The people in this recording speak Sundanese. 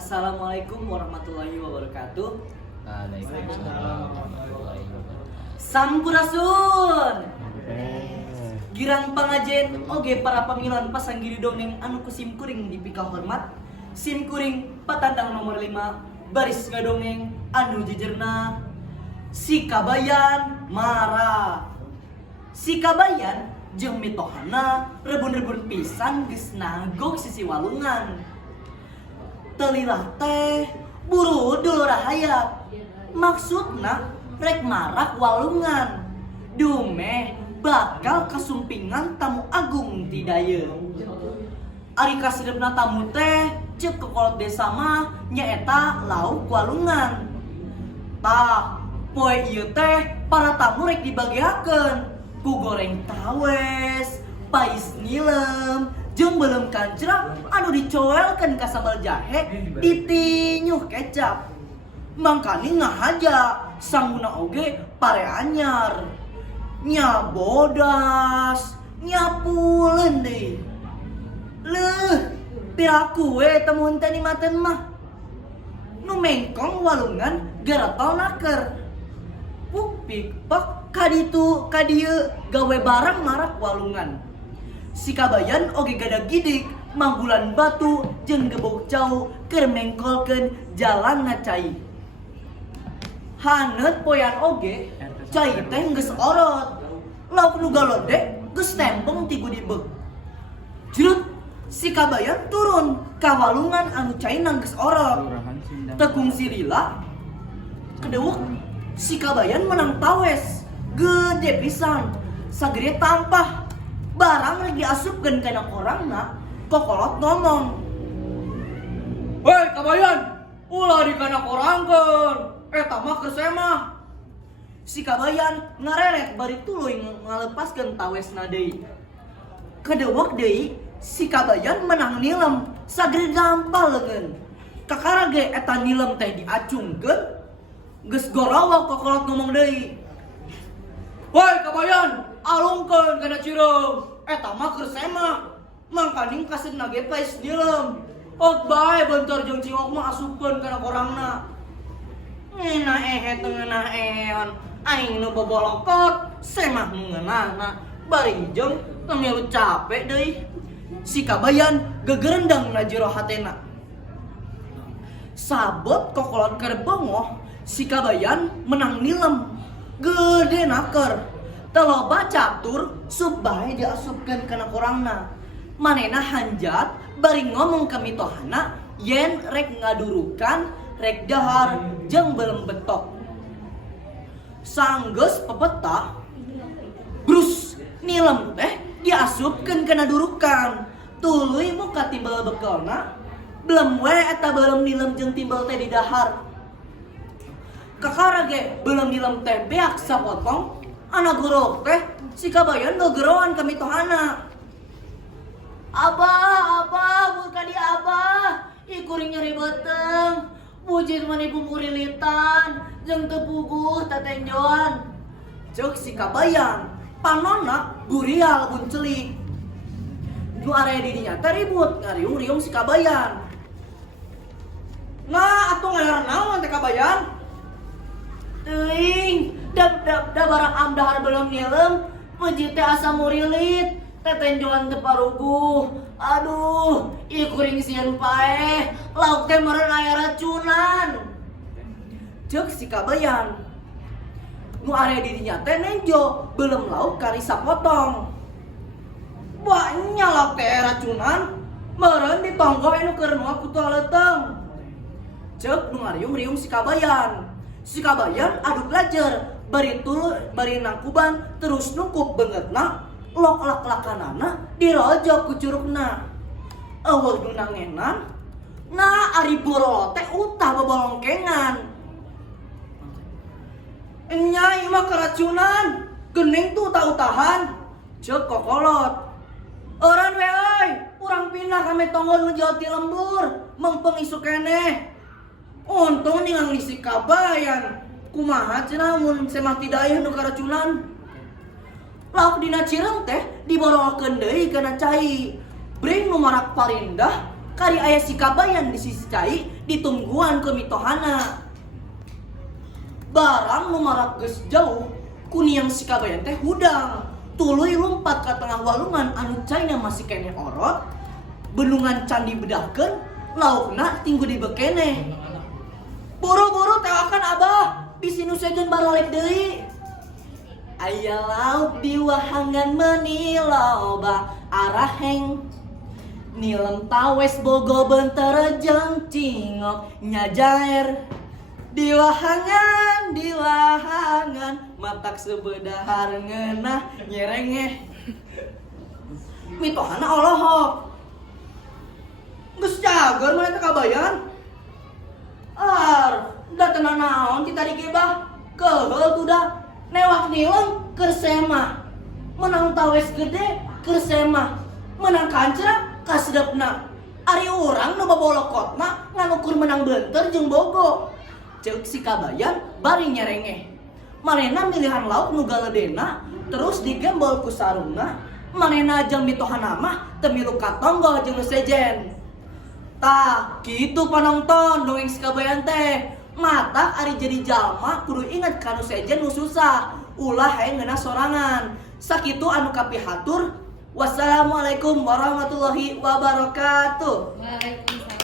Assalamualaikum warahmatullahi wabarakatuh. Waalaikumsalam warahmatullahi wabarakatuh. Sampurasun. Girang pangajen oge para pamilan pasang giri dongeng anu kusim kuring dipika hormat. Sim kuring patandang nomor 5 baris ngadongeng anu jejerna si kabayan marah. Si kabayan jeung mitohana rebun-rebun pisan geus nagok sisi walungan. Telilah teh buru dulu rahayap. Maksudna rek marak walungan. Dumeh bakal kasumpingan tamu agung ti dayeun. Ari kasedepna tamu teh ceuk kokolot desa mah nyaeta lauk walungan. Tah, poe ieu teh para tamu rek dibagiakeun ku goreng tawes, pais nilem, jeung beuleum kancrang anu dicoelkeun ka sambal jahe ditinyuh kecap. Mangkani ngahaja sangguna oge pare anyar. Nya bodas, nya puleun deui. Leuh, piraku we temuhun teh nimateun mah. Nu mengkong walungan garatol naker. Puk pikpak kaditu kadieu gawe barang marak walungan. Si kabayan oge gadag gidik manggulan batu jeung gebog jauh keur mengkolkeun jalanna cai. Haneut poean oge cai teh geus orot. Lauk nu galode geus tembong ti gudi beuk. Jrut si kabayan turun ka walungan anu cai nang geus orot. Tekung silila kedeuuk si kabayan menang tawes gede pisan sagede tampah. Barang rek diasupkeun kana orangna, kokolot ngomong, "Hei kabayan, ulah dikana orangkeun, eta mah keur semah." Si kabayan ngareret bari tuluy ngalepaskeun tawesna deui. Kedeuek deui si kabayan menang nilem sagede dampal leungeun. Kakara ge eta nilem teh diacungkeun, geus gorowo kokolot ngomong deui, "Hei kabayan, alungkeun kana cireung, eta mah keur semah. Mangkaning kaseutna ge pais nilem. Ot bae bentor jeung cingok mah asupkeun kana korangna." Ngena teu ngeunah eon, aing nu bobolokot semah nu ngeunahna. Bari jeung teu capek deui. Si kabayan gegerendang na jero hatena. Sabot kokolot keur bongoh, si kabayan menang nilem gede naker. Teloba catur sup bae diasupkeun kana korangna. Manehna hanjat bari ngomong ka mitohana yen rek ngadurukan, rek dahar jeung beuleum betok. Sanggeus pepetah brus nilem teh diasupkeun kana durukan. Tuluy muka timbal bekelna, belum we eta beuleum nilem jeung timbal teh didahar. Kakara ge beuleum nilem teh beak sapotong, anak gorok teh si kabayan gegeroan ka mitohana. "Abah, bur ka di abah, ikuring nyeri beteng, bujir mani bumurilitan, jeung teu puguh tatenjoan." Ceuk si kabayan, panonna burial buncelik. Nu area di dinya teh ribut ngariung-riung si kabayan. "Nah, atuh ngayaran naon teh kabayan?" "Teuing, da barang amdahar belum nilem, peuji teh asa murilit, tetenjoan teu paruguh. Aduh, ieu kuring sieun paeh, lauk teh meureun aya racunan." Ceuk si kabayan. Nu area di dinya teh nejo beuleum lauk kari sapotong. "Banyak lauk teh racunan, meureun ditonggo anu keur nuak ku leuteng." Ceuk nu ngariung-riung si kabayan. Si kabayan adu belajar bari nangkuban terus nungkup beungeutna lok lak-lakanana dirojok ku curugna. Eueuh nu nangenan na ari borolo teh utah babolongkengan. "Nyai mah keracunan, geuning tuh utah-utahan." Ceuk kokolot. "Eureun we euy, urang pindah ka metonggon nu jauh ti lembur, mengpeung isu keneh." Untung ningali si kabayan, kumaha cenah mun semah ti dayeuh nu karacunan. Lauk dina cireung teh diborolkeun deui kana cai. Bring nu marak parindah kari aya si kabayan di sisi cai ditungguan ke mitohana. Barang nu marak geus jauh kuniang si kabayan teh hudang. Tuluy lompat ka tengah walungan anu caina masih kene orot. Benungan candi bedahkeun laukna tinggu dibekene. Buru-buru tewakan abah bisi nu sejen baralik deui. Aya lauk di wahangan meniloba araheng. Nilem tawes bogo bentere jeung cingok nyajaer. Di wahangan matak sebedahar ngeunah nyerengeh. Mitohana olohok. Geus jager mana teh kabayan? Da tenan naon ti tadi ge bah. Keheul tuh dah. Newak nilem keur sema. Menang tawes gede keur sema. Menang kancra kasedepna. Ari urang nu babolokotna nganukur menang beunteur jeung bogo. Ceuk si kabayan bari nyerengeh. Manehna milihan lauk nu galedena terus digembol ku sarungna. Manehna jeung mitohana mah teu milu katonggoh jeung nu sejen. Tah, kitu panonton dongeng si kabayan teh. Matak ari jadi jalma kudu ingat kanu sejen nu susah. Ulah hae ngeunah sorangan. Sakitu anu kapihatur. Wassalamualaikum warahmatullahi wabarakatuh. Waalaikumsalam.